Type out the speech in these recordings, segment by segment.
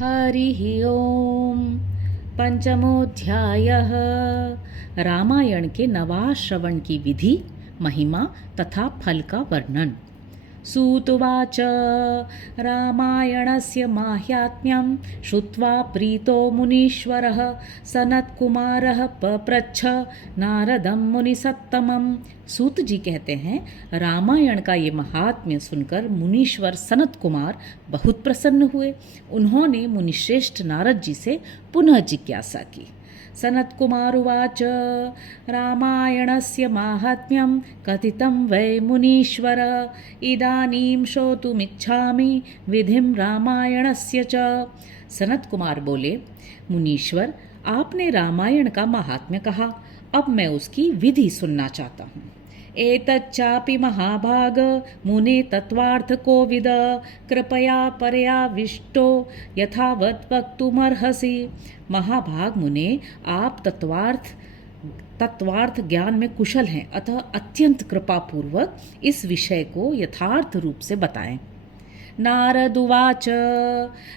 हरिः ओम। पंचमोध्यायः। रामायण के नवा श्रवण की विधि, महिमा तथा फल का वर्णन। सूतुवाच रामायणस्य माहात्म्यं श्रुत्वा प्रीतो मुनीश्वरः सनत्कुमारः पप्रच्छ नारदं मुनिसत्तमम्। सूत जी कहते हैं, रामायण का ये महात्म्य सुनकर मुनीश्वर सनत कुमार बहुत प्रसन्न हुए। उन्होंने मुनिश्रेष्ठ नारद जी से पुनः जिज्ञासा की। सनत्कुमारुवाच रामायणस्य माहात्म्यं कथितं वै मुनीश्वर, इदानीं श्रोतुमिच्छामि विधिं रामायणस्य च। सनत कुमार बोले, मुनीश्वर, आपने रामायण का महात्म्य कहा, अब मैं उसकी विधि सुनना चाहता हूँ। एतच्चापि महाभाग मुने तत्वार्थ कोविद, कृपया पर्याविष्टो यथावत् वक्तुमर्हसि। महाभाग मुने, आप तत्वार्थ ज्ञान में कुशल हैं, अतः अत्यंत कृपापूर्वक इस विषय को यथार्थ रूप से बताएं। नारदुवाच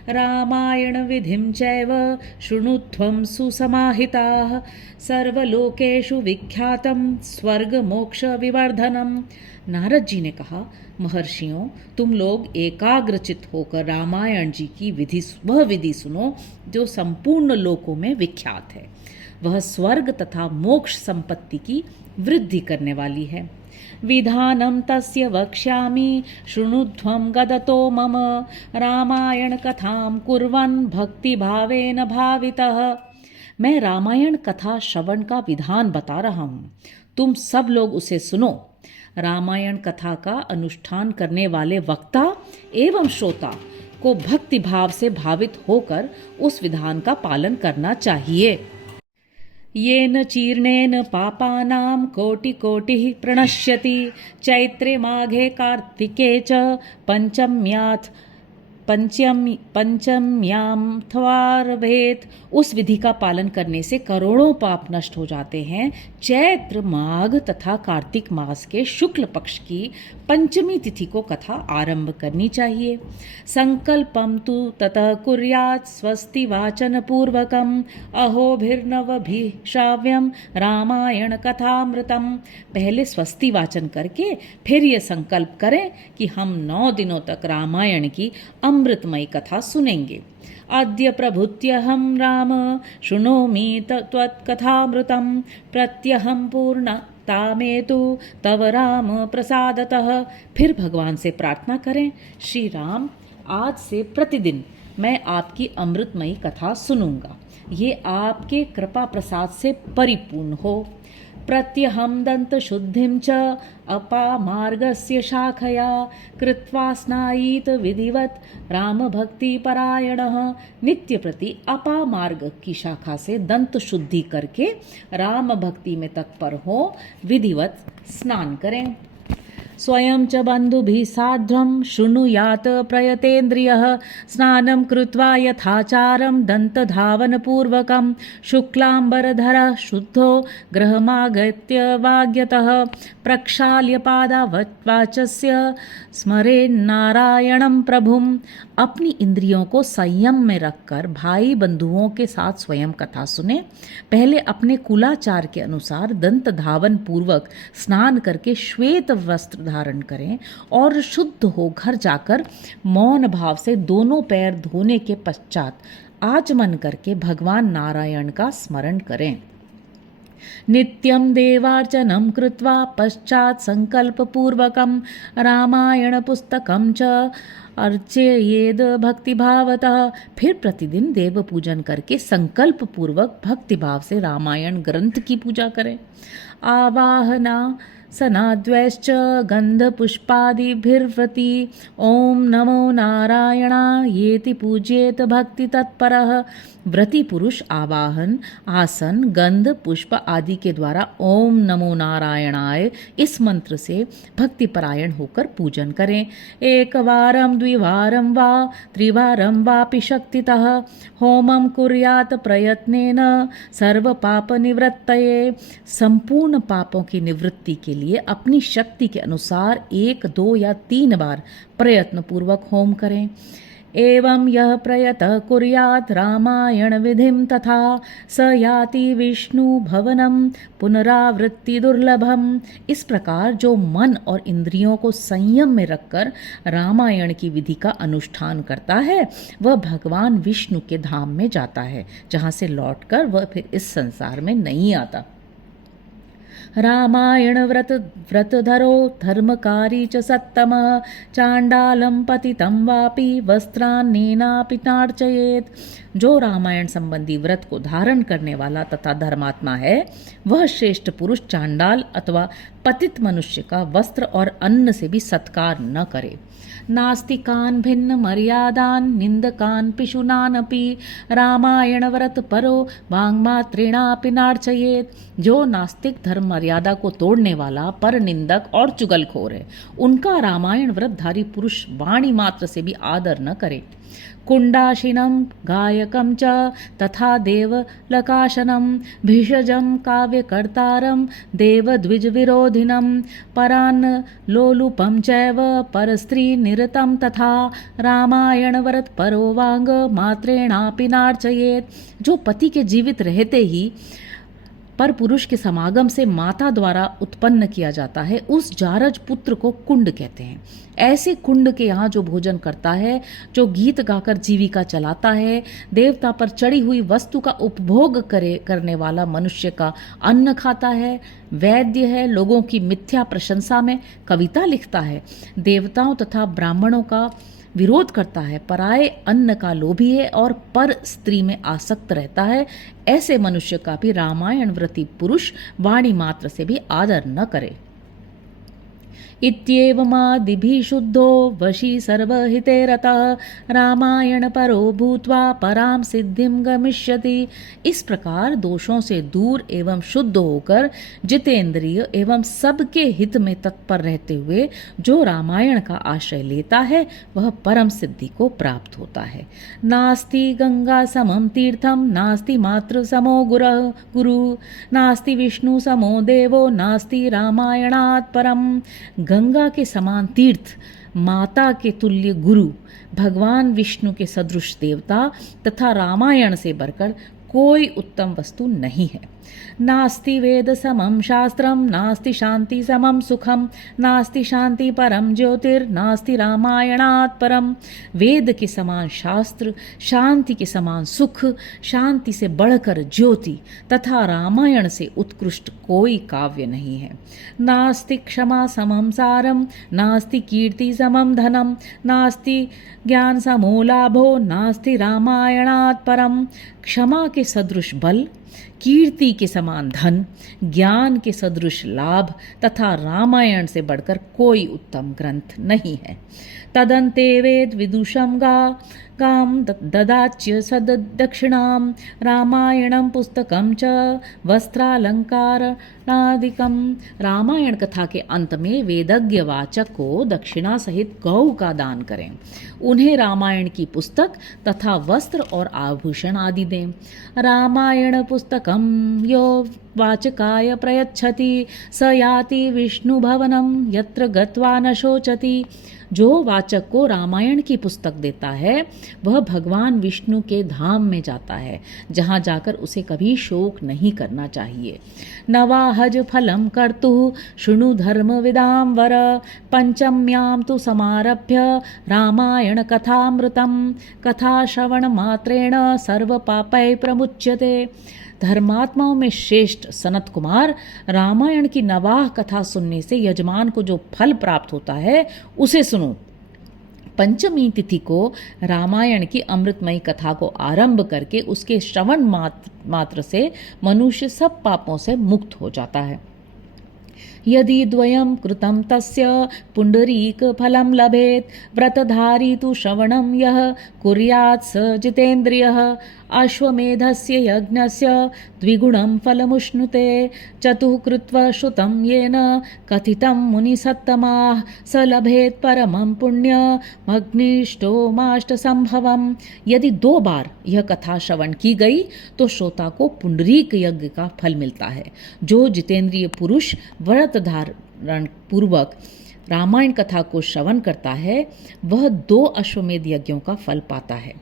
रामायण विधिं चैव शृणुध्वं सुसमाहिताः, सर्वलोकेषु विख्यातं स्वर्ग-मोक्ष विवर्धनम्। नारद जी ने कहा, महर्षियों, तुम लोग एकाग्रचित होकर रामायण जी की वह विधि सुनो जो संपूर्ण लोकों में विख्यात है। वह स्वर्ग तथा मोक्ष संपत्ति की वृद्धि करने वाली है। विधानं तस्य वक्ष्यामि शृणुध्वं गदतो मम, रामायण कथां कुर्वन् भक्तिभावेन भावितः। मैं रामायण कथा श्रवण का विधान बता रहा हूँ, तुम सब लोग उसे सुनो। रामायण कथा का अनुष्ठान करने वाले वक्ता एवं श्रोता को भक्ति भाव से भावित होकर उस विधान का पालन करना चाहिए। येन चीर्णेन पापानां कोटिकोटिः प्रणश्यति, चैत्रे माघे कार्तिके च पंचम्याथवारभेत। उस विधि का पालन करने से करोड़ों पाप नष्ट हो जाते हैं। चैत्र, माघ तथा कार्तिक मास के शुक्ल पक्ष की पंचमी तिथि को कथा आरंभ करनी चाहिए। संकल्पम तु ततः कुर्यात् स्वस्ति वाचन पूर्वकम, अहोभिर्नवभिः श्राव्यम रामायण कथामृतम। पहले स्वस्ति वाचन करके फिर ये संकल्प करें कि हम 9 दिनों तक रामायण की अमृतमयी कथा सुनेंगे। अद्य प्रभुत्यहं राम शृणोमि त्वत्कथामृतं, प्रत्यहं पूर्णतामेतु तव राम प्रसादतः। फिर भगवान से प्रार्थना करें, श्री राम, आज से प्रतिदिन मैं आपकी अमृतमयी कथा सुनूंगा। ये आपके कृपा प्रसाद से परिपूर्ण हो। प्रत्यहं दन्तशुद्धिं च अपामार्गस्य शाखया, कृत्वा स्नायीत विधिवत रामभक्तिपरायणः। नित्य प्रति अपामार्ग की शाखा से दंत शुद्धि करके राम भक्ति में तत्पर हो विधिवत स्नान करें। स्वयं च बन्धुभिः सार्धं शृणुयात् प्रयतेन्द्रियः, स्नानं कृत्वा यथाचारं दन्तधावनपूर्वकं, शुक्लाम्बरधरः शुद्धो गृहमागत्य वाग्यतः, प्रक्षाल्य पादावाचस्य स्मरेन्नारायणं प्रभुम्। अपनी इंद्रियों को संयम में रखकर भाई बंधुओं के साथ स्वयं कथा सुने। पहले अपने कुलाचार के अनुसार दंत धावन पूर्वक स्नान करके श्वेत वस्त्र धारण करें और शुद्ध हो घर जाकर मौन भाव से दोनों पैर धोने के पश्चात आचमन करके भगवान नारायण का स्मरण करें। नित्यं देवार्चनं कृत्वा पश्चात् संकल्पपूर्वकं रामायण पुस्तकं च अर्चयेद भक्तिभावतः। फिर प्रतिदिन देव पूजन करके संकल्प पूर्वक भक्तिभाव से रामायण ग्रंथ की पूजा करें। आवाहना सनाद्वैश्च गंधपुष्पादिभिर्व्रती, ओम नमो नारायणायेति पूज्येत भक्ति तत्परः। व्रती पुरुष आवाहन, आसन, गंध, पुष्प आदि के द्वारा ओम नमो नारायणाय इस मंत्र से भक्तिपरायण होकर पूजन करें। एकवारं द्विवारं वा त्रिवारं वापि शक्तितः होमं कुर्यात् प्रयत्नेन सर्वपापनिवृत्तये। संपूर्ण पापों की निवृत्ति के लिए अपनी शक्ति के अनुसार 1, 2 या 3 बार प्रयत्न पूर्वक होम करें। एवं यः प्रयतः कुर्यात् रामायण विधिं तथा स याति विष्णु भवनम पुनरावृत्ति दुर्लभम। इस प्रकार जो मन और इंद्रियों को संयम में रखकर रामायण की विधि का अनुष्ठान करता है वह भगवान विष्णु के धाम में जाता है, जहाँ से लौटकर वह फिर इस संसार में नहीं आता। रामायण व्रतधरो धर्मकारी च सत्तमः चांडालं पतितं वापि वस्त्रान्नेनापि नार्चयेत्। जो रामायण संबंधी व्रत को धारण करने वाला तथा धर्मात्मा है वह श्रेष्ठ पुरुष चांडाल अथवा पतित मनुष्य का वस्त्र और अन्न से भी सत्कार न करे। नास्तिकान् भिन्न मर्यादान् निंदकान् पिशुनानपि रामायण व्रत परो वांगमात्रेणापि नार्चयेत्। जो नास्तिक धर्म मर्यादा को तोड़ने वाला पर निंदक और चुगलखोर है उनका रामायण व्रतधारी पुरुष वाणी मात्र से भी आदर न करे। कुंडाशिनं गायकं च तथा देवलकाशनं भिषजं काव्यकर्तारं देवद्विजविरोधिनं परान्न लोलुपं चैव परस्त्री निरतं तथा रामायणव्रत परो वांग मात्रेणापि नार्चयेत्। जो पति के जीवित रहते ही पर पुरुष के समागम से माता द्वारा उत्पन्न किया जाता है उस जारज पुत्र को कुंड कहते हैं। ऐसे कुंड के यहाँ जो भोजन करता है, जो गीत गाकर जीविका चलाता है, देवता पर चढ़ी हुई वस्तु का उपभोग करने वाला मनुष्य का अन्न खाता है, वैद्य है, लोगों की मिथ्या प्रशंसा में कविता लिखता है, देवताओं तथा ब्राह्मणों का विरोध करता है, पराये अन्न का लोभी है और पर स्त्री में आसक्त रहता है, ऐसे मनुष्य का भी रामायण व्रती पुरुष वाणी मात्र से भी आदर न करे। इत्येवमादिभिः शुद्धो वशी सर्वहिते रतः रामायण परो भूत्वा पराम सिद्धिं गमिष्यति। इस प्रकार दोषों से दूर एवं शुद्ध होकर जितेंद्रिय एवं सबके हित में तत्पर रहते हुए जो रामायण का आश्रय लेता है वह परम सिद्धि को प्राप्त होता है। नास्ति गंगा समम तीर्थम नास्ति मातृ समो गुरु नास्ति विष्णु समो देवो नास्ति रामायणात् परम। गंगा के समान तीर्थ, माता के तुल्य गुरु, भगवान विष्णु के सदृश देवता तथा रामायण से बढ़कर कोई उत्तम वस्तु नहीं है। नास्ति वेद समम शास्त्रम नास्ति शांति समम सुखम नास्ति शांति परम ज्योतिर्नास्ति रामायणात् परम। वेद के समान शास्त्र, शांति के समान सुख, शांति से बढ़कर ज्योति तथा रामायण से उत्कृष्ट कोई काव्य नहीं है। नास्ति क्षमा समम सारम नास्ति कीर्ति समम धनम नास्ति ज्ञान समो लाभो नास्ति रामायणात् परम। क्षमा के सदृश बल, कीर्ति के समान धन, ज्ञान के सदृश लाभ तथा रामायण से बढ़कर कोई उत्तम ग्रंथ नहीं है। तदन्ते वेद विदुषम गाम ददाच्य सदक्षिणाम रामायणम पुस्तकम च वस्त्रालंकारणादिकम। रामायण कथा के अंत में वेदज्ञ वाचक को दक्षिणा सहित गौ का दान करें, उन्हें रामायण की पुस्तक तथा वस्त्र और आभूषण आदि दें। रामायण पुस्तकम यो वाचकाय प्रयच्छति स याति विष्णु भवनम यत्र गत्वा न शोचति। जो वाचक को रामायण की पुस्तक देता है वह भगवान विष्णु के धाम में जाता है, जहाँ जाकर उसे कभी शोक नहीं करना चाहिए। नवाहज फलम कर्तुः शृणु धर्म विदाम वर पंचम्यां तु समारभ्य रामायण कथामृतम कथा श्रवण मात्रेण सर्व पापै प्रमुच्यते। धर्मात्माओं में श्रेष्ठ सनत कुमार, रामायण की नवाह कथा सुनने से यजमान को जो फल प्राप्त होता है उसे सुनो। पंचमी तिथि को रामायण की अमृतमयी कथा को आरंभ करके उसके श्रवण मात्र से मनुष्य सब पापों से मुक्त हो जाता है। यदि द्वयं कृतं तस्य पुंडरीक फलं लभेत व्रतधारी तु श्रवणं यः कुर्यात् स जितेन्द्रियः अश्वमेधस्य यज्ञस्य द्विगुणं फलमुष्णुते चतुः कृत्वा श्रुतं येन कथितं मुनिसत्तमाः स लभेत परमं पुण्यमग्निष्टोमाष्टसंभवम्। यदि 2 बार यह कथा श्रवण की गई तो श्रोता को पुंडरीक यज्ञ का फल मिलता है। जो जितेंद्रिय पुरुष व्रत धारण पूर्वक रामायण कथा को श्रवण करता है वह 2 अश्वमेध यज्ञों का फल पाता है।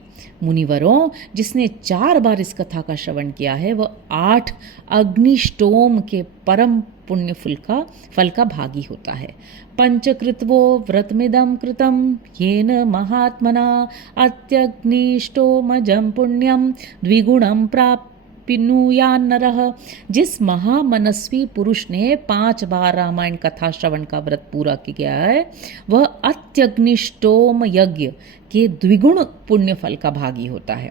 मुनिवरों, जिसने 4 बार इस कथा का श्रवण किया है वह 8 अग्निष्टोम के परम पुण्य फल का भागी होता है। पंचकृत्वो व्रतमिदं कृतं येन महात्मना अत्यग्निष्टोमजं पुण्यं द्विगुणं प्राप्नुयान्नरः। जिस महामनस्वी पुरुष ने 5 बार रामायण कथा श्रवण का व्रत पूरा किया है वह अत्यग्निष्टोम यज्ञ के द्विगुण पुण्य फल का भागी होता है।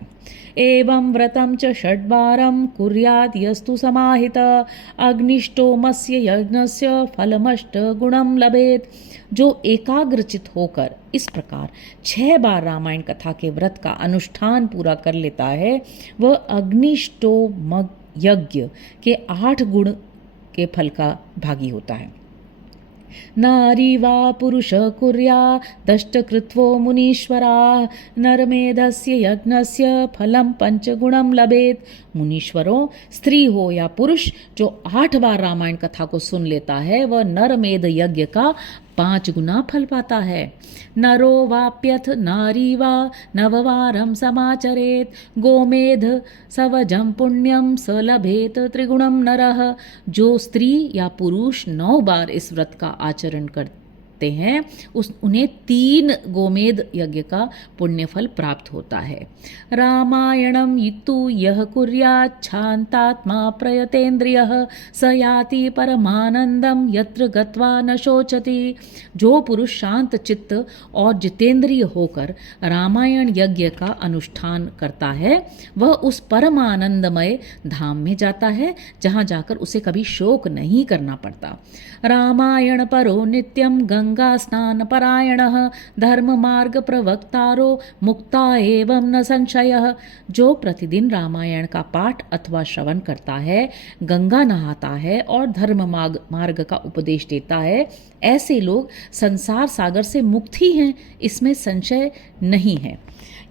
एवं व्रतं च 6 बारं कुर्यात् यस्तु समाहित अग्निष्टोमस्य यज्ञस्य फलमष्टगुणं लभेत। जो एकाग्रचित होकर इस प्रकार 6 बार रामायण कथा के व्रत का अनुष्ठान पूरा कर लेता है वह अग्निष्टोम यज्ञ के 8 गुण के फल का भागी होता है। नारी वा पुरुष कुर्या दष्टकृत्वो मुनीश्वरा नरमेधस्य यज्ञस्य फलम 5 गुणम लभेत। मुनीश्वरों, स्त्री हो या पुरुष जो 8 बार रामायण कथा को सुन लेता है वह नरमेध यज्ञ का 5 गुना फल पाता है। नरो वाप्यथ नारी वा नववारं समाचरेत गोमेध सवजं पुण्यम स लभेत त्रिगुणम नरः। जो स्त्री या पुरुष 9 बार इस व्रत का आचरण करते हैं उन्हें 3 गोमेध यज्ञ का पुण्य फल प्राप्त होता है। रामायणम इतु यह कुर्यात् शांतात्मा प्रयतेन्द्रियः स याति परमानंदम यत्र गत्वा न शोचति। जो पुरुष शांत चित्त और जितेंद्रिय होकर रामायण यज्ञ का अनुष्ठान करता है वह उस परमानंदमय धाम में जाता है जहाँ जाकर उसे कभी शोक नहीं करना पड़ता। रामायण परो नित्यम गंगा स्नान परायणः धर्म मार्ग प्रवक्तारो मुक्ता एवं न संशयः। जो प्रतिदिन रामायण का पाठ अथवा श्रवण करता है, गंगा नहाता है और धर्म मार्ग का उपदेश देता है, ऐसे लोग संसार सागर से मुक्त ही हैं, इसमें संशय नहीं है।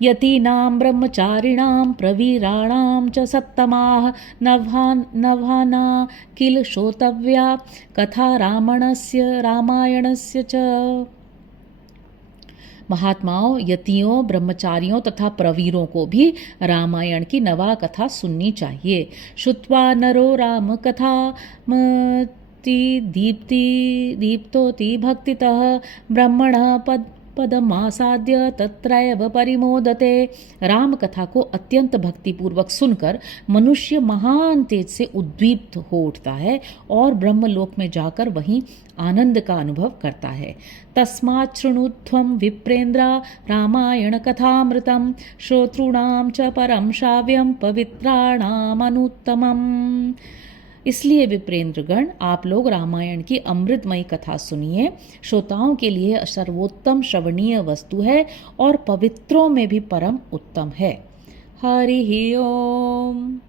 यतीनां ब्रह्मचारिणां प्रवीराणां च सत्तमाः नभाना किल श्रोतव्या कथा रामायणस्य च। महात्माओं, यतियों, ब्रह्मचारियों तथा प्रवीरों को भी रामायण की नवा कथा सुननी चाहिए। श्रुत्वा नरो राम कथा दीप्तोति भक्तितः ब्रह्मणः पदमासाद्य तत्रैव परिमोदते। राम कथा को अत्यंत भक्तिपूर्वक सुनकर मनुष्य महान तेज से उद्दीप्त हो उठता है और ब्रह्मलोक में जाकर वहीं आनंद का अनुभव करता है। तस्मात् शृणुध्वं विप्रेन्द्र रामायण कथामृतं श्रोतॄणां च परं श्राव्यं पवित्राणाम् अनुत्तमम्। इसलिए विप्रेंद्रगण, आप लोग रामायण की अमृतमयी कथा सुनिए। श्रोताओं के लिए सर्वोत्तम श्रवणीय वस्तु है और पवित्रों में भी परम उत्तम है। हरि ओम।